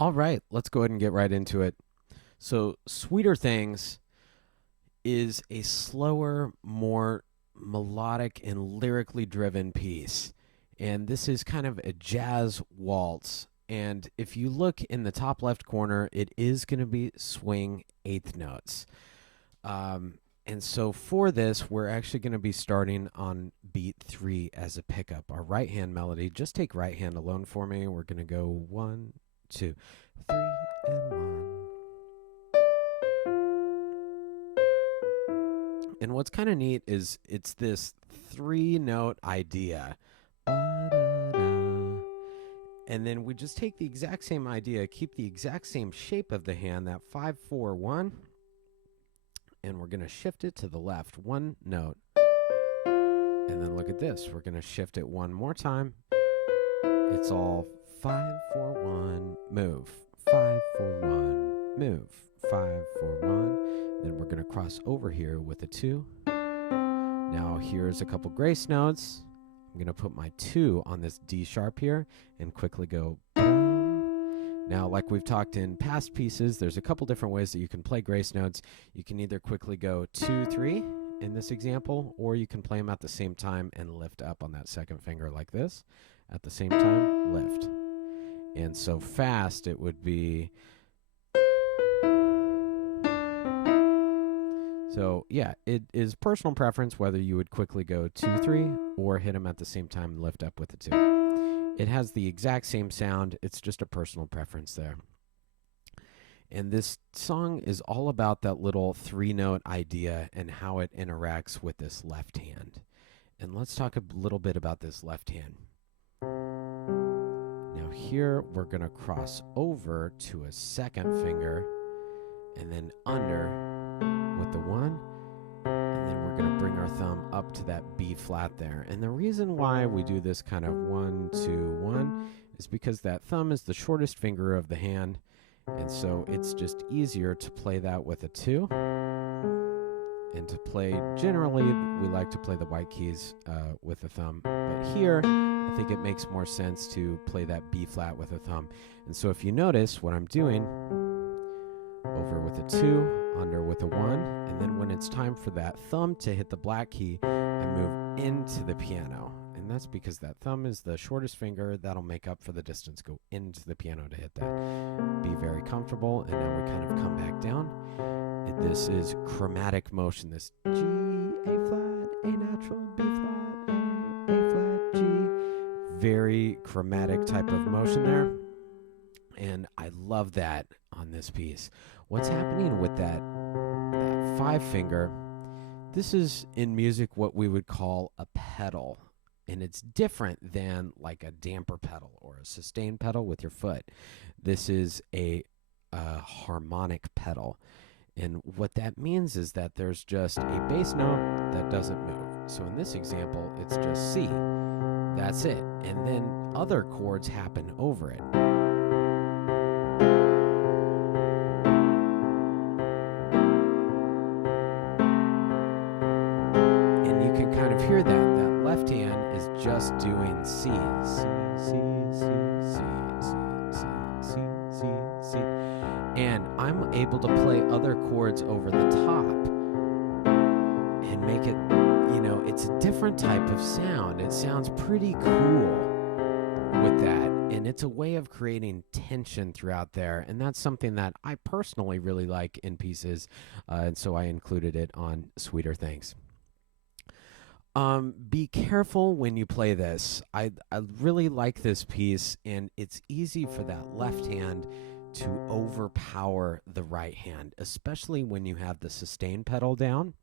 All right, let's go ahead and get right into it. So, Sweeter Things is a slower, more melodic and lyrically driven piece. And this is kind of a jazz waltz. And if you look in the top left corner, it is going to be swing eighth notes. Um, and so for this, we're actually going to be starting on beat 3 as a pickup. Our right hand melody, just take right hand alone for me. We're going to go 1, 2, 3, and 1. And what's kind of neat is it's this 3-note idea. And then we just take the exact same idea, keep the exact same shape of the hand, that 5-4-1, and we're going to shift it to the left, 1 note. And then look at this. We're going to shift it one more time. It's all 5-4-1, move, 5-4-1, move, 5-4-1. Then we're going to cross over here with a 2. Now here's a couple grace notes. I'm going to put my 2 on this D sharp here and quickly go boom. Now, like we've talked in past pieces, there's a couple different ways that you can play grace notes. You can either quickly go 2, 3 in this example, or you can play them at the same time and lift up on that second finger like this. At the same time, lift. And so fast, it would be... So, yeah, it is personal preference whether you would quickly go 2, 3 or hit them at the same time and lift up with the 2. It has the exact same sound. It's just a personal preference there. And this song is all about that little 3-note idea and how it interacts with this left hand. And let's talk a little bit about this left hand. Now here we're going to cross over to a second finger and then under with the 1, and then we're going to bring our thumb up to that B flat there. And the reason why we do this kind of 1, 2, 1 is because that thumb is the shortest finger of the hand, and so it's just easier to play that with a 2. And to play, generally, we like to play the white keys with the thumb, but here I think it makes more sense to play that B flat with a thumb. And so if you notice what I'm doing, over with a 2, under with a 1, and then when it's time for that thumb to hit the black key, I move into the piano. And that's because that thumb is the shortest finger. That'll make up for the distance. Go into the piano to hit that. Be very comfortable, and now we kind of come back down. This is chromatic motion. This G, A flat, A natural, B flat, A flat, G. Very chromatic type of motion there. And I love that on this piece. What's happening with that 5 finger, this is in music what we would call a pedal. And it's different than like a damper pedal or a sustain pedal with your foot. This is a harmonic pedal. And what that means is that there's just a bass note that doesn't move. So in this example, it's just C. That's it. And then other chords happen over it. And you can kind of hear that. That left hand is just doing C. C, C, C, C, C, C, C, C, C. And I'm able to play other chords over the top and make it, it's a different type of sound. It sounds pretty cool with that. And it's a way of creating tension throughout there. And that's something that I personally really like in pieces. And so I included it on Sweeter Things. Be careful when you play this. I really like this piece, and it's easy for that left hand to overpower the right hand, especially when you have the sustain pedal down.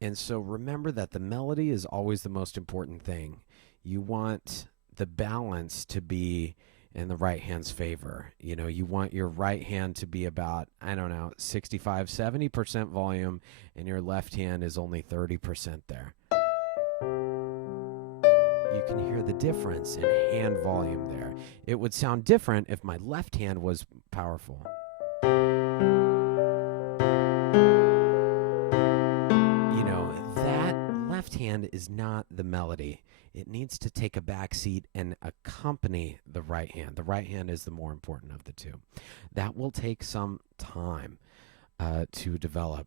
And so remember that the melody is always the most important thing. You want the balance to be in the right hand's favor. You want your right hand to be about, 65, 70% volume, and your left hand is only 30% there. You can hear the difference in hand volume there. It would sound different if my left hand was powerful. That left hand hand is not the melody. It needs to take a back seat and accompany the right hand. The right hand is the more important of the two. That will take some time to develop.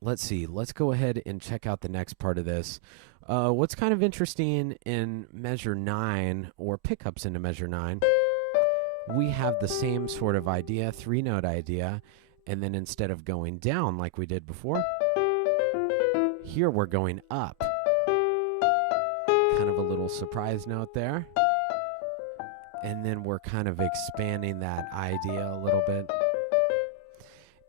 Let's see. Let's go ahead and check out the next part of this. What's kind of interesting in measure 9, or pickups into measure 9, we have the same sort of idea, 3-note idea, and then instead of going down like we did before, here we're going up. Kind of a little surprise note there. And then we're kind of expanding that idea a little bit.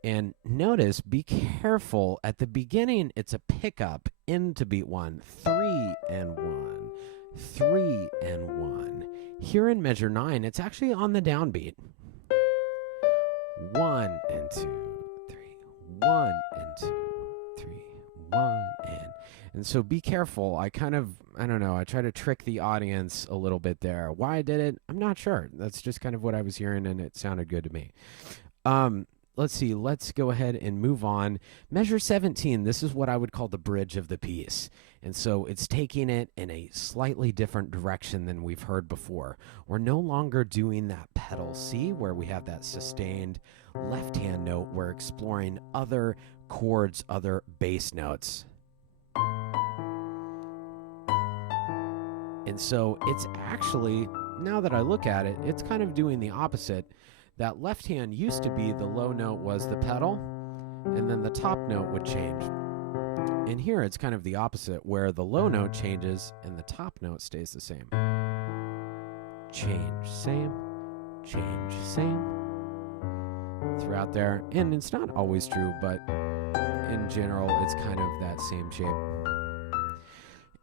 And notice, be careful, at the beginning it's a pickup into beat 1, 3 and 1, 3 and 1. Here in measure 9, it's actually on the downbeat. 1 and 2, 3, 1 and 2, 3, 1 and so be careful. I try to trick the audience a little bit there. Why I did it, I'm not sure. That's just kind of what I was hearing, and it sounded good to me. Let's see. Let's go ahead and move on. Measure 17, this is what I would call the bridge of the piece. And so it's taking it in a slightly different direction than we've heard before. We're no longer doing that pedal C where we have that sustained left-hand note. We're exploring other chords, other bass notes. And so it's actually, now that I look at it, it's kind of doing the opposite. That left hand used to be the low note was the pedal, and then the top note would change. And here it's kind of the opposite, where the low note changes and the top note stays the same. Change, same, change, same. Throughout there, and it's not always true, but in general, it's kind of that same shape.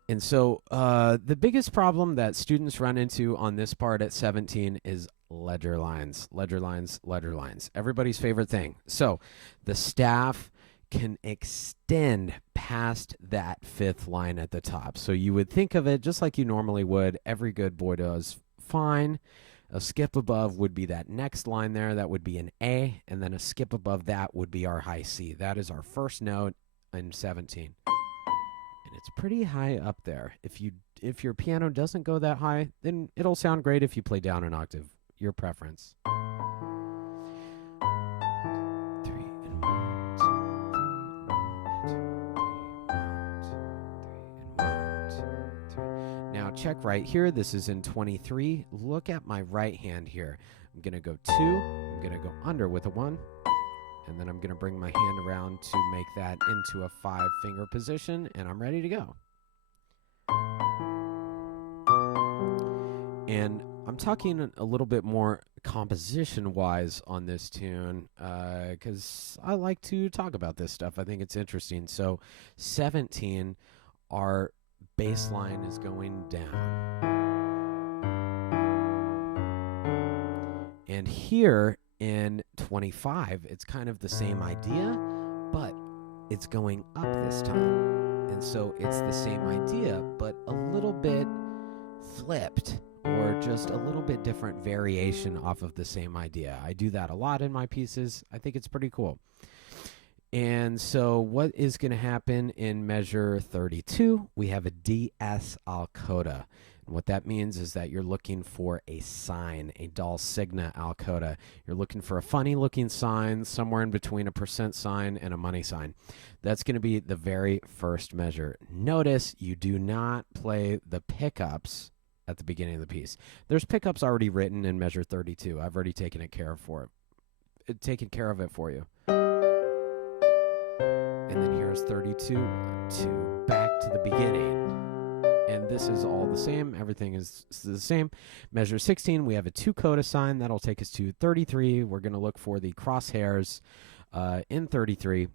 And so the biggest problem that students run into on this part at 17 is ledger lines, ledger lines, ledger lines. Everybody's favorite thing. So the staff can extend past that 5th line at the top. So you would think of it just like you normally would. Every good boy does fine. A skip above would be that next line there. That would be an A. And then a skip above that would be our high C. That is our first note in 17. And it's pretty high up there. If your piano doesn't go that high, then it'll sound great if you play down an octave. Your preference. 3 and 1, 2, 3, 1, 2, 3, 1, 2, 3. Now check right here. This is in 23. Look at my right hand here. I'm going to go 2. I'm going to go under with a 1. And then I'm going to bring my hand around to make that into a 5-finger position. And I'm ready to go. And I'm talking a little bit more composition-wise on this tune because I like to talk about this stuff. I think it's interesting. So 17, our bass line is going down. And here in 25, it's kind of the same idea, but it's going up this time. And so it's the same idea, but a little bit flipped, or just a little bit different variation off of the same idea. I do that a lot in my pieces. I think it's pretty cool. And so what is going to happen in measure 32? We have a DS al coda. And what that means is that you're looking for a sign, a dol signa al coda. You're looking for a funny looking sign somewhere in between a percent sign and a money sign. That's going to be the very first measure. Notice you do not play the pickups at the beginning of the piece. There's pickups already written in measure 32. I've already taken care of it for you. And then here's 32, 1, 2, back to the beginning. And this is all the same. Everything is the same. Measure 16, we have a 2 coda sign. That'll take us to 33. We're going to look for the crosshairs in 33.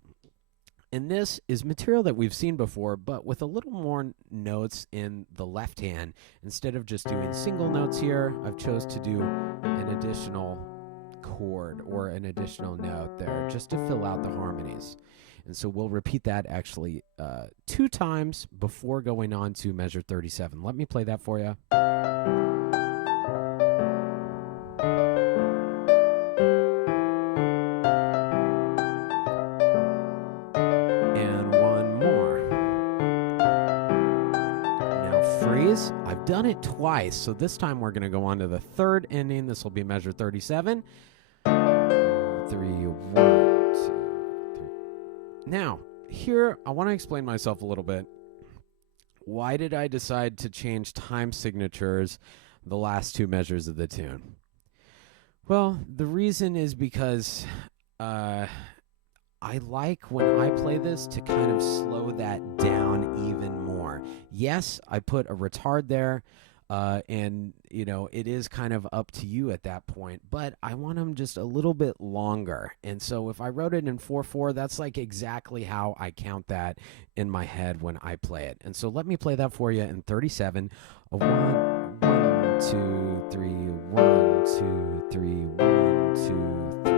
And this is material that we've seen before, but with a little more notes in the left hand. Instead of just doing single notes here, I've chose to do an additional chord or an additional note there just to fill out the harmonies. And so we'll repeat that actually 2 times before going on to measure 37. Let me play that for you. And one more. done it twice, so this time we're going to go on to the third ending. This will be measure 37. 3, 1, 2, 3. Now, here, I want to explain myself a little bit. Why did I decide to change time signatures the last two measures of the tune? Well, the reason is because I like when I play this to kind of slow that down even more. Yes, I put a retard there, and you know, it is kind of up to you at that point, but I want them just a little bit longer. And so if I wrote it in 4/4, that's like exactly how I count that in my head when I play it. And so let me play that for you in 37. 1, 1, 2, 3, 1, 2, 3, 1, 2, 3,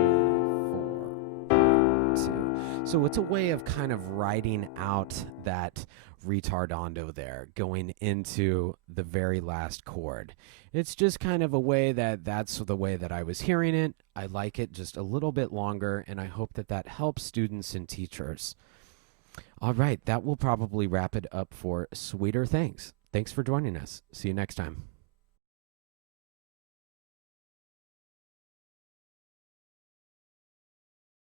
4, 1, 2. So it's a way of kind of writing out that retardando there going into the very last chord. It's just kind of a way that's the way that I was hearing it. I like it just a little bit longer, and I hope that that helps students and teachers. All right, that will probably wrap it up for Sweeter Things. Thanks for joining us. See you next time.